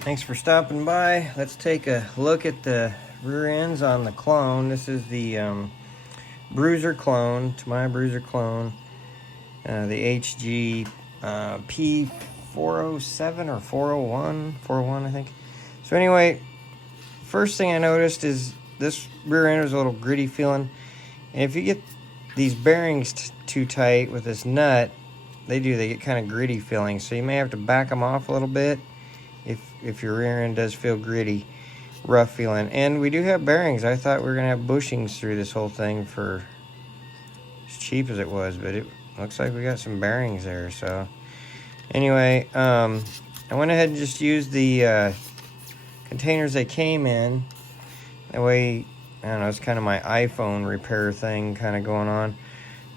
Thanks for stopping by. Let's take a look at the rear ends on the clone. This is the bruiser clone, TAMIYA bruiser clone, the HG p407 or 401, I think. So anyway, first thing I noticed is this rear end was a little gritty feeling. And if you get these bearings too tight with this nut, they get kind of gritty feeling. So you may have to back them off a little bit if your rear end does feel gritty, rough feeling. And we do have bearings. I thought we were gonna have bushings through this whole thing for as cheap as it was, but it looks like we got some bearings there. So anyway, I went ahead and just used the containers they came in. That way, I don't know, it's kind of my iPhone repair thing kind of going on.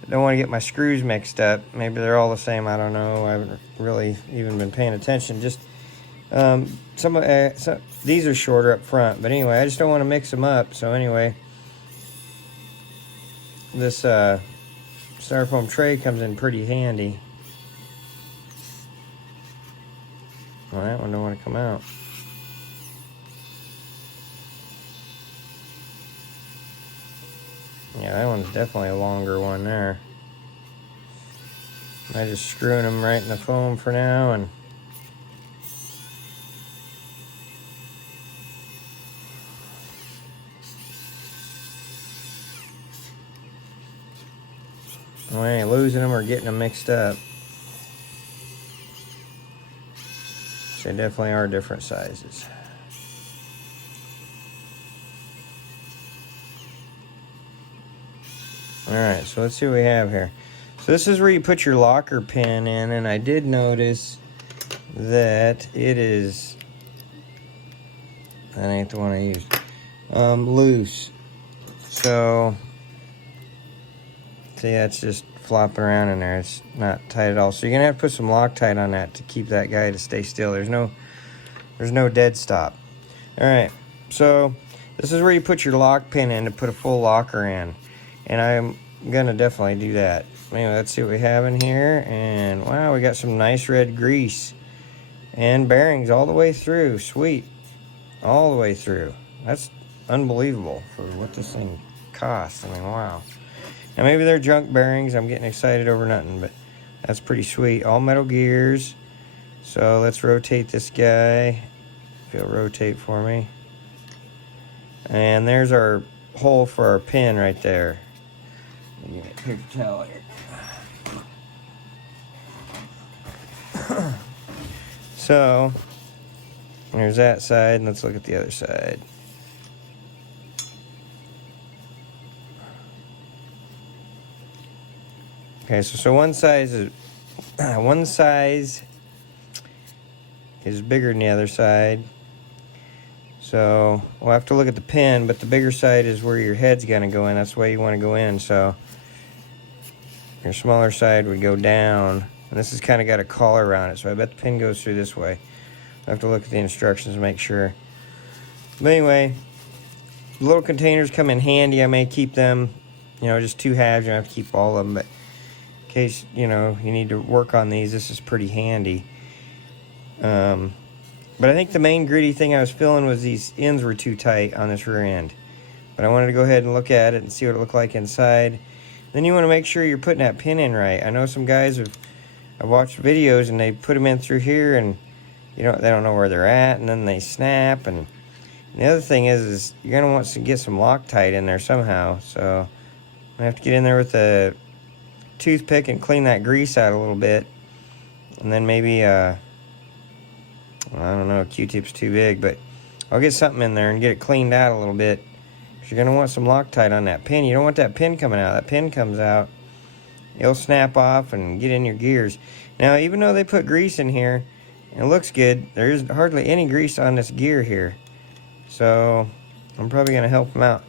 I don't want to get my screws mixed up. Maybe they're all the same, I don't know. I haven't really even been paying attention. Just these are shorter up front, but anyway, I just don't want to mix them up. So anyway, this styrofoam tray comes in pretty handy. Well, that one don't want to come out. Yeah, that one's definitely a longer one there. I'm just screwing them right in the foam for now, and I ain't losing them or getting them mixed up. They definitely are different sizes. Alright, so let's see what we have here. So this is where you put your locker pin in, and I did notice that it is, that ain't the one I used, loose. So, see, that's just flopping around in there. It's not tight at all. So you're gonna have to put some Loctite on that to keep that guy to stay still. There's no dead stop. Alright, so this is where you put your lock pin in to put a full locker in. And I'm gonna definitely do that. Anyway, let's see what we have in here. And wow, we got some nice red grease and bearings all the way through. Sweet, all the way through. That's unbelievable for what this thing costs. I mean, wow. Now maybe they're junk bearings. I'm getting excited over nothing, but that's pretty sweet. All metal gears. So let's rotate this guy. If you'll rotate for me. And there's our hole for our pin right there. Get a paper towel here. So there's that side, and let's look at the other side. Okay, so one size is bigger than the other side. So we'll have to look at the pin, but the bigger side is where your head's gonna go in. That's the way you want to go in. So your smaller side would go down, and this has kind of got a collar around it. So I bet the pin goes through this way. I have to look at the instructions to make sure. But anyway, the little containers come in handy. I may keep them, just 2 halves. You don't have to keep all of them, but in case you need to work on these, this is pretty handy. But I think the main gritty thing I was feeling was these ends were too tight on this rear end. But I wanted to go ahead and look at it and see what it looked like inside. Then you want to make sure you're putting that pin in right. I know some guys I've watched videos and they put them in through here, and they don't know where they're at, and then they snap. And the other thing is you're gonna want to get some Loctite in there somehow. So I have to get in there with a toothpick and clean that grease out a little bit, and then maybe I don't know, Q-tip's too big, but I'll get something in there and get it cleaned out a little bit. You're going to want some Loctite on that pin. You don't want that pin coming out. That pin comes out, it'll snap off and get in your gears. Now, even though they put grease in here, and it looks good, there's hardly any grease on this gear here. So, I'm probably going to help them out.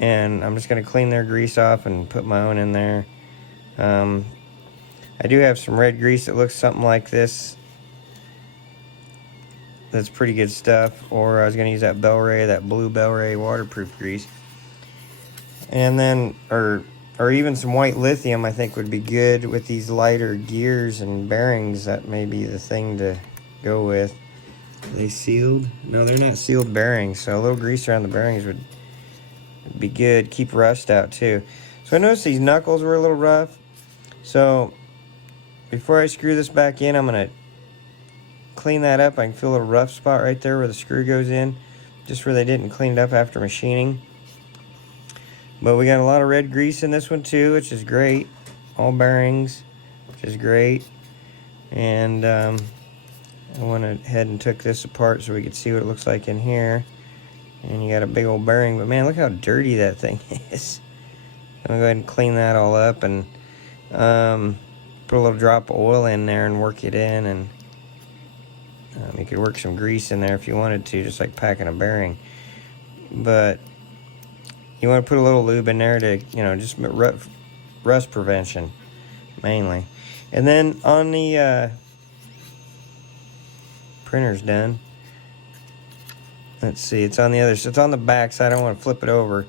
And I'm just going to clean their grease off and put my own in there. I do have some red grease that looks something like this. That's pretty good stuff. Or I was going to use that that blue Bel-Ray waterproof grease. And then, or even some white lithium I think would be good with these lighter gears and bearings. That may be the thing to go with. Are they sealed? No, they're not sealed bearings, so a little grease around the bearings would be good. Keep rust out too. So I noticed these knuckles were a little rough. So before I screw this back in, I'm gonna clean that up. I can feel a little rough spot right there where the screw goes in, just where they didn't clean it up after machining. But we got a lot of red grease in this one too, which is great. All bearings, which is great. And I went ahead and took this apart so we could see what it looks like in here. And you got a big old bearing, but man, look how dirty that thing is. I'm gonna go ahead and clean that all up and put a little drop of oil in there and work it in. And you could work some grease in there if you wanted to, just like packing a bearing. But you want to put a little lube in there to, you know, just rust prevention, mainly. And then on the printer's done. Let's see, it's on the other, so it's on the back side. I don't want to flip it over.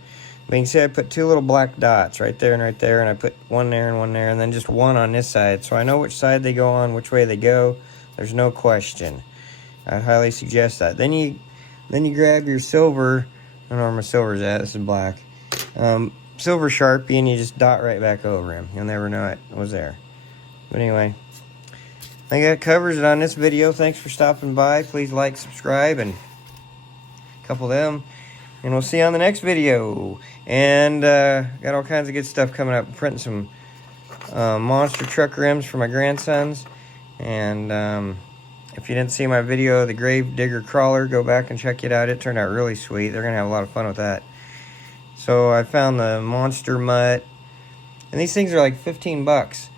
But you can see I put two little black dots right there, and I put one there and one there, and then just one on this side. So I know which side they go on, which way they go. There's no question. I highly suggest that. Then you grab your silver. I don't know where my silver's at. This is black. Silver Sharpie, and you just dot right back over him. You'll never know it was there. But anyway, I think that covers it on this video. Thanks for stopping by. Please like, subscribe, and a couple of them. And we'll see you on the next video. And got all kinds of good stuff coming up. I'm printing some monster truck rims for my grandsons. And if you didn't see my video, the Grave Digger Crawler, go back and check it out. It turned out really sweet. They're going to have a lot of fun with that. So I found the monster mutt. And these things are like 15 bucks.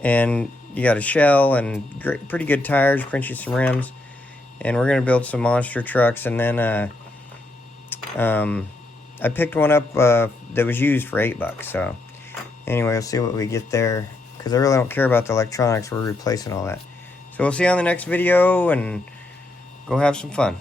And you got a shell and pretty good tires, print you some rims. And we're going to build some monster trucks. And then I picked one up that was used for 8 bucks. So anyway, we'll see what we get there. Because I really don't care about the electronics. We're replacing all that. So we'll see you on the next video, and go have some fun.